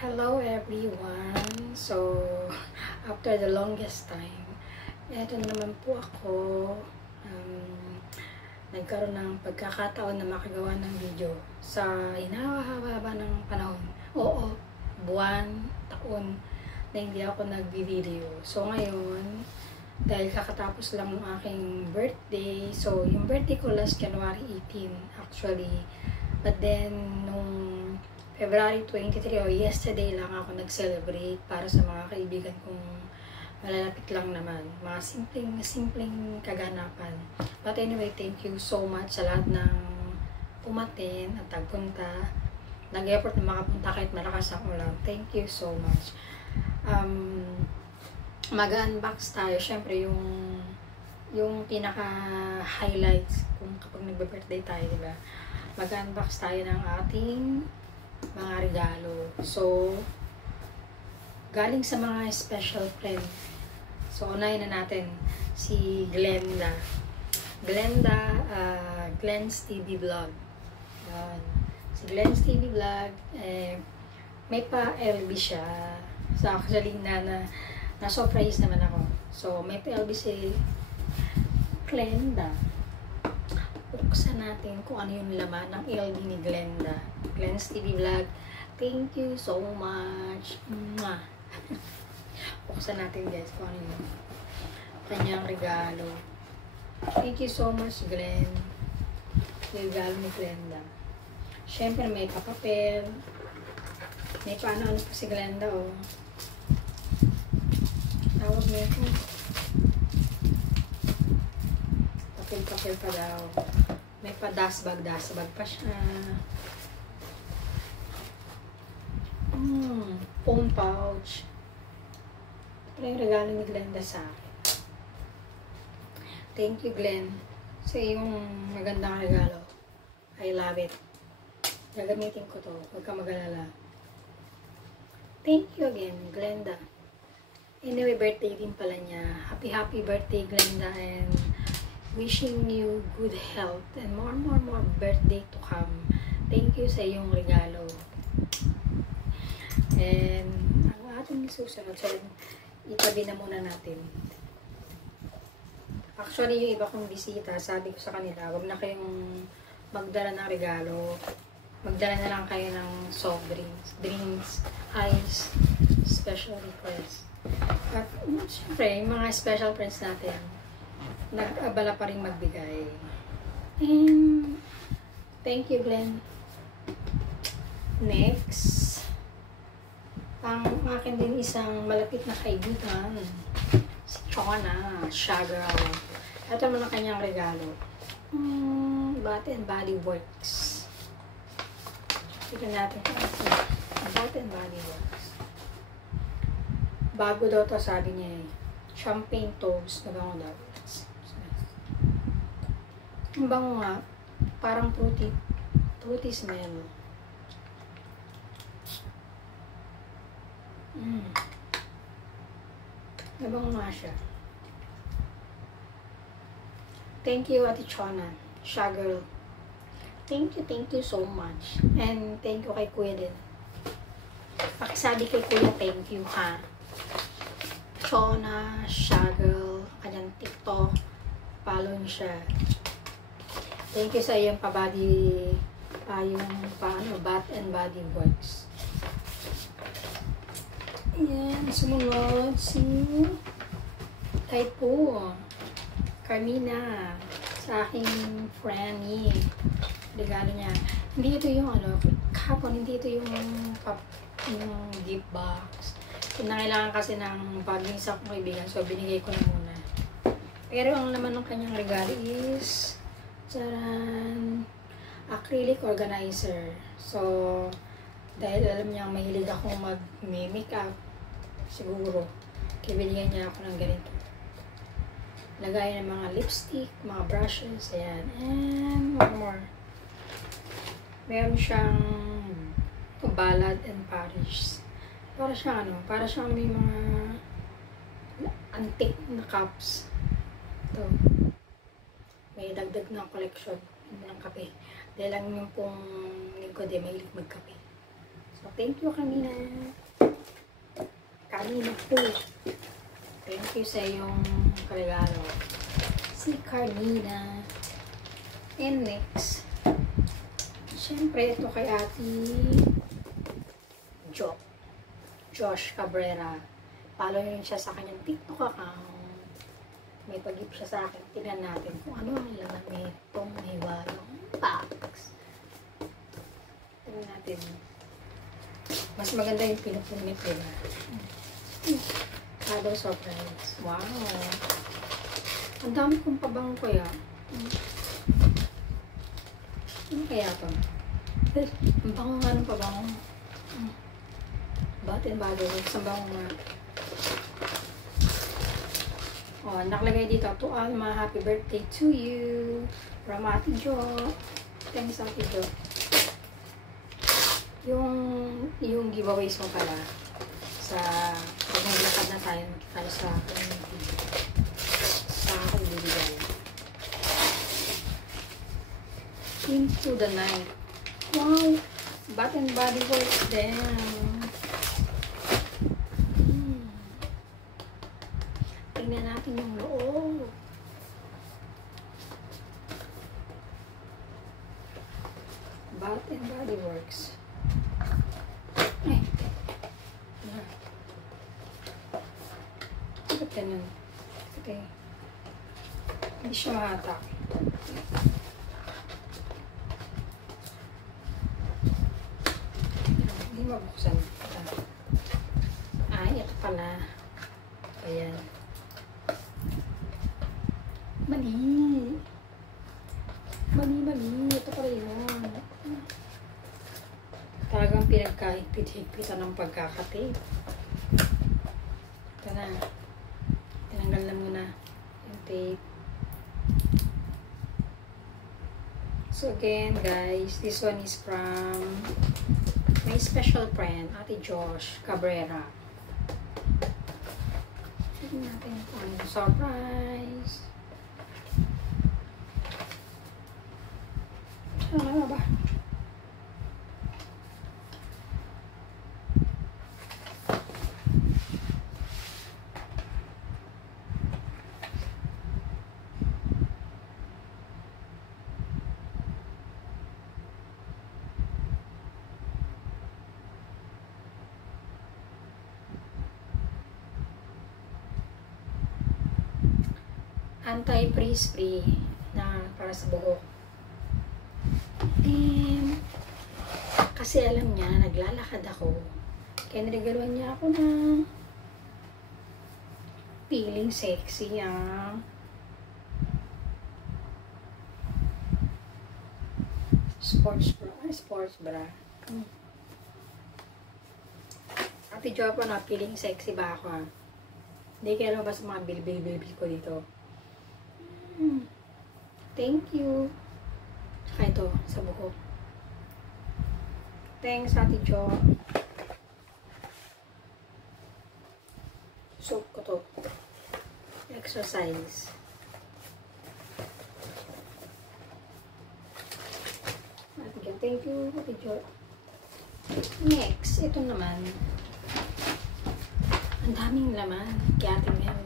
Hello everyone! So, after the longest time, eto na naman po ako. Nagkaroon ng pagkakataon na makagawa ng video sa hinahaba ng panahon. Oo, buwan, taon na hindi ako nag-video. So ngayon, dahil kakatapos lang ng aking birthday, so yung birthday ko last January 18 actually, but then nung February 23 o yesterday lang ako nag-celebrate para sa mga kaibigan kong malalapit lang naman. Mga simpleng kaganapan. But anyway, thank you so much sa lahat ng umaten at nagpunta. Nag-effort na makapunta kahit malakas ang ulan. Thank you so much. Mag-unbox tayo. Siyempre, yung pinaka-highlights kung kapag nagbe-birthday tayo, diba? Mag-unbox tayo ng ating mga regalo. So, galing sa mga special friend. So, unahin na natin si Glenda. Glenn's TV Vlog. Yan. Si Glenn's TV Vlog, may pa-LB siya. So, actually, na-surprise naman ako. So, may pa-LB si Glenda. Buksan natin kung ano yung laman ng LB ni Glenda. Glenn's TV Vlog. Thank you so much. Buksan natin guys kung ano yung kanyang regalo. Thank you so much, Glenn. Regalo ni Glenda. Siyempre may papapel. May paano pa si Glenda, oh. Tawag niya ito. Papel pa daw. May pa dasbag pa siya. Phone pouch. Ito yung regalo ni Glenda sa akin. Thank you, Glenn. So, yung magandang regalo. I love it. Gagamitin ko to. Huwag ka mag-alala. Thank you again, Glenda. Anyway, birthday din pala niya. Happy birthday, Glenda. And wishing you good health and more birthday to come. Thank you sa iyong regalo. And ang ating susunod, so itabi na muna natin. Actually, yung iba kong bisita, sabi ko sa kanila, wag na kayong magdala ng regalo. Magdala na lang kayo ng soft drinks, ice, special request. At syempre, yung mga special friends natin, nag-abala pa rin magbigay. And thank you, Glenn. Next, ang akin din isang malapit na kaibigan, si Chona, Shagral. Ito naman ang kanyang regalo. Bath and Body Works. Tignan natin kung ito. Bath and Body Works. Bago daw to, sabi niya eh. Champagne toast na bango daw. Ang bango nga, parang fruity smell. Nabango nga siya. Thank you, Ate Chona. Shagirl. Thank you so much. And thank you kay Kuya din. Pakisabi kay Kuya, thank you ha. Chona, Shagirl, kanyang TikTok. Follow niyo siya. Thank you sa iyong Bath and Body Works. Ayan, sumunod si Taipo Carmina sa aking friend regalo niya. Hindi ito yung kahapon, hindi ito yung gift box. Kinakailangan kasi ng bagay sa akong kaibigan, so binigay ko na muna. Pero ang naman ng kanyang regalo is charan, acrylic organizer. So, dahil alam niya mahilig akong mag-makeup, siguro, kaya binigyan niya ako ng ganito. Lagay ng mga lipstick, mga brushes, ayan. And one more. Meron siyang Ballad and Paris. Para siyang may mga antique na cups. Ito. May dagdag na collection ng kape. Dahil lang yung pong lingkod mahilig magkape. So, Thank you kanina. Kanina po. Thank you sa iyong regalo. Si Carmina. And next, syempre ito kay Ate Josh Cabrera. Follow nyo siya sa kanyang TikTok account. May pag-gift siya sa akin. Tingnan natin kung ano ang laman nitong hiwalong box. Tingnan natin. Mas maganda yung pinupunit nila. Shadow surprise. Wow! Ang dami kong pabango kaya. Ano kaya ito? Ang bango nga ng pabango. Bath and Body Works. Ang bango nga. Oh, nakalagay dito, to Alma, happy birthday to you. From Ate Jo. Thanks, Ate Jo. Yung giveaways mo pala sa pag naglakad na tayo sa community. Sa akin bibigay. Into the night. Wow! Bath and Body Works din. Tingnan natin yung loob. Bath and Body Works. Ay. Ba't ganun? Okay. Hindi siya mahatak. Hindi mabuksan. Ay, ito pala. Ayan. Mali. Ito pala yun. Talagang pinagkahigpit-higpitan ng pagkakatape. Ito na. Tinanggal na muna yung tape. So again, guys, this one is from my special friend, Ate Josh Cabrera. Tignan natin kung surprise. Ano ba? Anti-freeze free na para sa buhok. Kasi alam niya, naglalakad ako. Kaya niregaluhan niya ako ng feeling sexy sports bra. Ate Jo po na feeling sexy ba ako? Hindi kaya alam ba sa mga bil ko dito. Thank you. Saka ito, sa buhok. Thanks, Ate Jo. Soap ko to. Exercise. Ate Jo, thank you, Ate Jo. Next, ito naman. Ang daming laman. Kaya Ate Mel.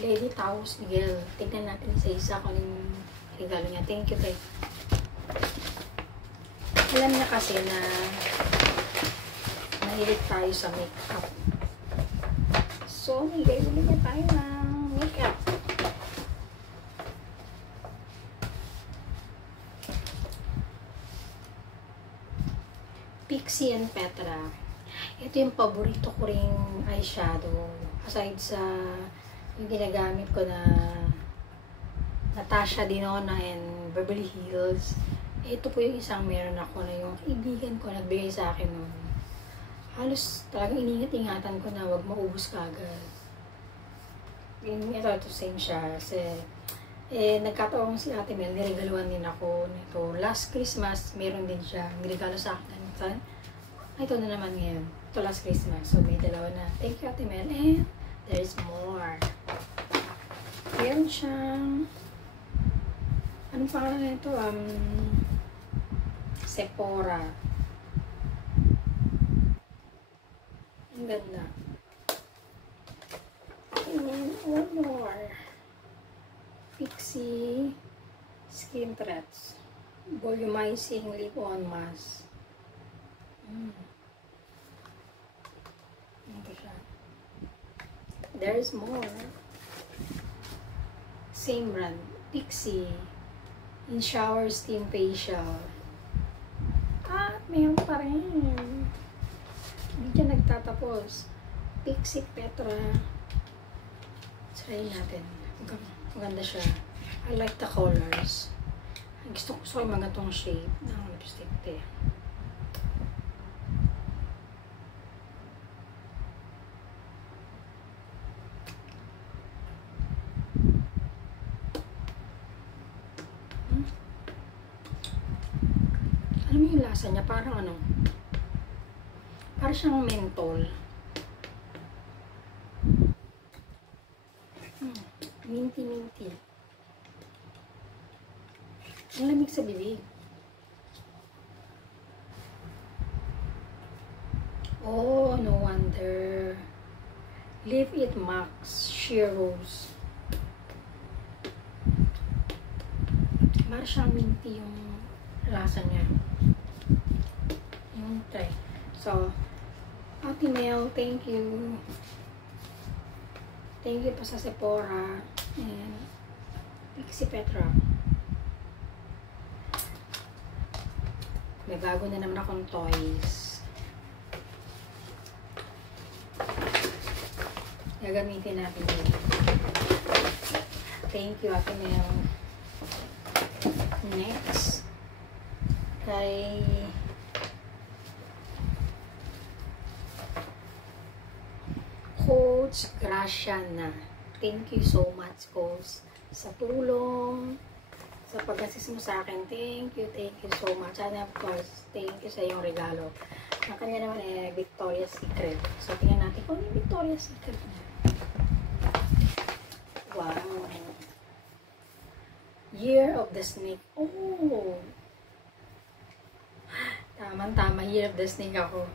Lady Taos Miguel. Tignan natin sa isa kung yung regalo niya. Thank you, Tay. Alam niya kasi na mahilig tayo sa makeup. So, bigay-bili niya tayo ng makeup. Pixie and Petra. Ito yung paborito ko ring eyeshadow. Aside sa yung ginagamit ko na Natasha Denona and Beverly Hills. Ito po yung isang meron ako na yung kaibigan ko nagbigay sa akin noon. Halos talagang iningat-ingatan ko na wag maubos kagad. Ito same siya. Kasi nagkataon si Ate Mel, niregaluhan din ako nito. Last Christmas, meron din siya. Niregalo sa akin. Ito na naman ngayon. Ito last Christmas. So may dalawa na. Thank you, Ate Mel. And there's more. Meron siyang anong pangalan na ito? Sephora. ganda. And one more. Pixie Skin Threads. Volumizing Lip-On Mask. Ito siya. There's more. Same brand. Pixie. In Shower Steam Facial. At mayroon pa rin. Hindi dyan nagtatapos. Pixie Petra. Try natin. Maganda siya. I like the colors. Gusto ko yung mga tong shape ng lipstick. Alam mo yung lasa niya, parang ano, parang siyang mentol. Minty. Ang lamig sa bibig. Oh, no wonder. Leave It Max Sheer Rose. Parang siyang minty yung lasa niya. Yung try. So, Ate Mel, thank you. Thank you pa sa Sephora. And Pixie Petra. May bago na naman akong toys. Gagamitin natin yun. Thank you, Ate Mel. Next. Kay Coach Graciana. Thank you so much, Coach, sa tulong, sa pag-assist mo sa akin. Thank you so much. And of course, thank you sa iyong regalo. Ang kanya naman Victoria's Secret. So, tingnan natin kung yung Victoria's Secret niya. Wow. Year of the Snake. Oh! Tama, Year of the Snake ako.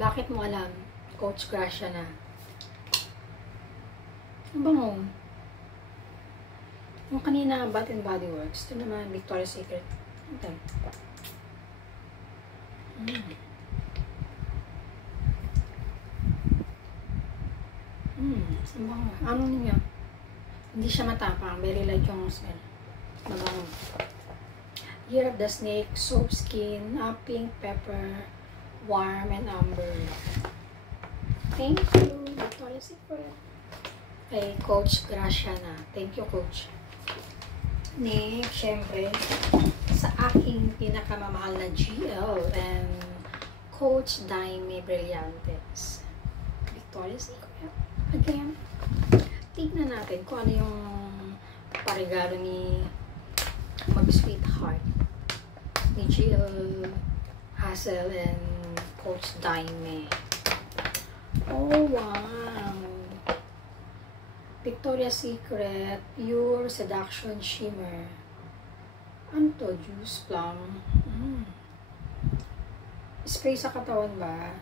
Bakit mo alam, Coach Graciana? Ang bango. Yung kanina, Bath and Body Works. Ito naman, Victoria's Secret. Ito. Ang bango. Ano niya? Hindi siya matapang. Very light yung smell. Mabango. Year of the Snake, Soap Skin, Pink Pepper, Warm, and Amber. Thank you, Victoria's Secret. Kay Coach Graciana. Thank you, Coach. Next, syempre, sa aking pinakamamahal na GL and Coach Daime Brillantes. Victoria's Secret. Again, tignan natin kung ano yung parigalo ni Mag-Sweetheart, ni GL Hassel and Coach Daime. Oh, wow! Victoria's Secret Pure Seduction Shimmer. Ano to? Juice Plum. Spray sa katawan ba?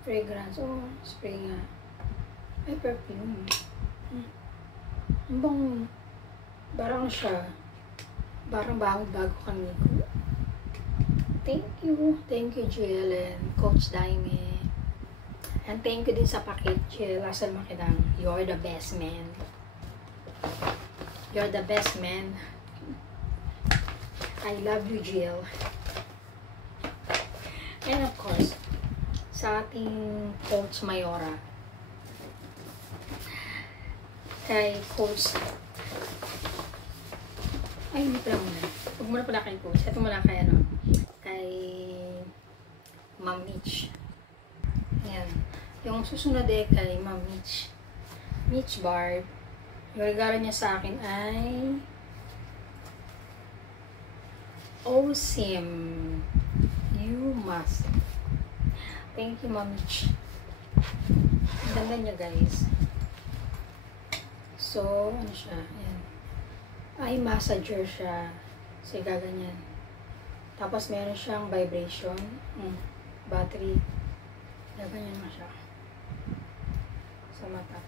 Fragrance. Oh, spray nga. Ay, perfume. Ang bango. Barang siya. Barang bago kami ko. Thank you. Thank you, Jill and Coach Daime. And thank you din sa packet, Jill. Asal makidang, you're the best man. You're the best man. I love you, Jill. And of course, sa ating Coach Mayora. Kay Coach... Ay, hindi pala muna. Huwag muna pala kay Coach. Ito muna kay ano. Kay Ma'am Mitch. Ayan. Yung susunod kay Ma'am Mitch. Mitch Barb. Yung regalo niya sa akin ay Osim. You must. Thank you, Ma'am Mitch. Ang ganda niya, guys. So, ano siya? Ayan. Ay, massager siya. Kasi gaganyan. Tapos, meron siyang vibration. Battery. Gaganyan mo siya. sa mata.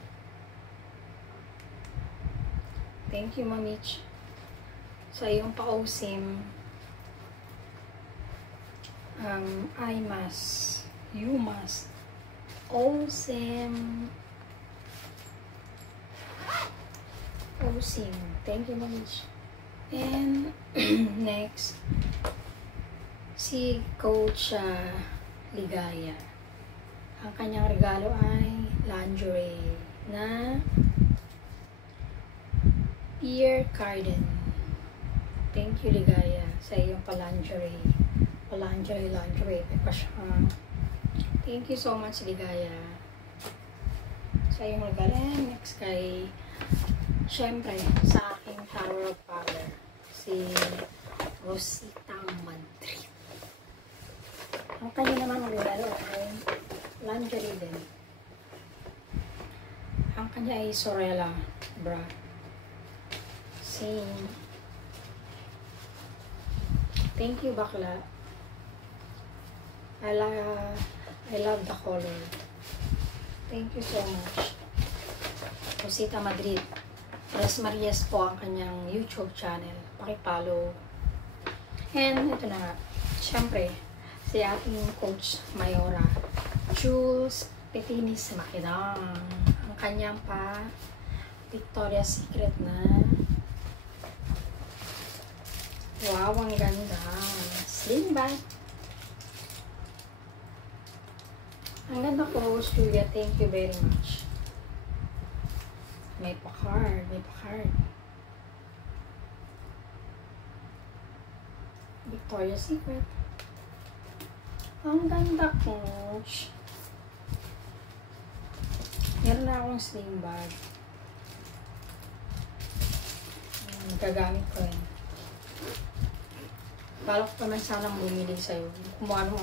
Thank you, Mamich. Sa iyong pausim, I must, you must, awesome. Awesome. Thank you, Mamich. And next, si Coach Ligaya. Ang kanyang regalo ay lingerie na Pierre Cardin. Thank you, Ligaya, sa iyong lingerie. Lingerie. Thank you so much, Ligaya, sa iyong regalo. And next kay, syempre, sa aking Tower of Power, si Rosita Madrid. Ang kanya naman regalo ay lingerie din. Ang kanya ay Sorella bra. Same. Thank you, bakla. I love the color. Thank you so much. Rosita Madrid. Res Marias po ang kanyang YouTube channel. Pakipollow. And ito na nga. Siyempre, si ating Coach Mayora, Jules Petinis Makinang. Ang kanyang pa Victoria's Secret na. Wow, ang ganda. Slim bag. Ang ganda ko, Julia. Thank you very much. May pa-card. Victoria's Secret. Ang ganda, Coach. Meron na akong slim bag. Gagamit ko yun. Balak ko naman sanang bumili sa'yo. Kung ano.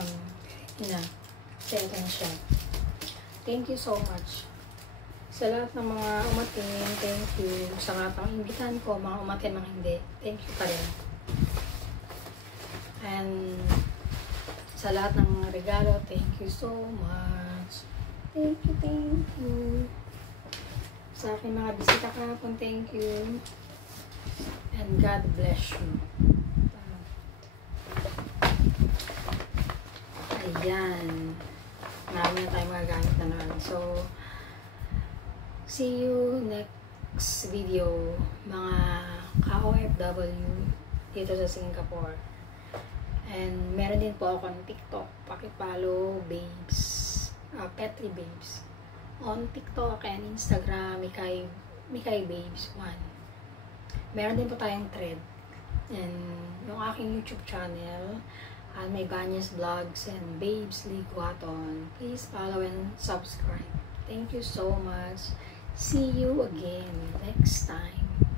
Kasi ito na siya. Thank you so much. Sa lahat ng mga umatin, thank you. Sa lahat ng imbitan ko, mga umatin, mga hindi, thank you pa rin. And sa lahat ng mga regalo, thank you so much. Thank you. Sa aking mga bisita kahapon, thank you. And God bless you. Ayan. Marami na tayong magagamit na naman. So, see you next video, mga ka-OFW dito sa Singapore. And meron din po ako ng TikTok. Pakipollow, babes. Petri Babes. On TikTok and Instagram, Mikay Babes 1. Meron din po tayong thread. And yung aking YouTube channel, may Banyas Vlogs and Babes Liguaton. Please follow and subscribe. Thank you so much. See you again next time.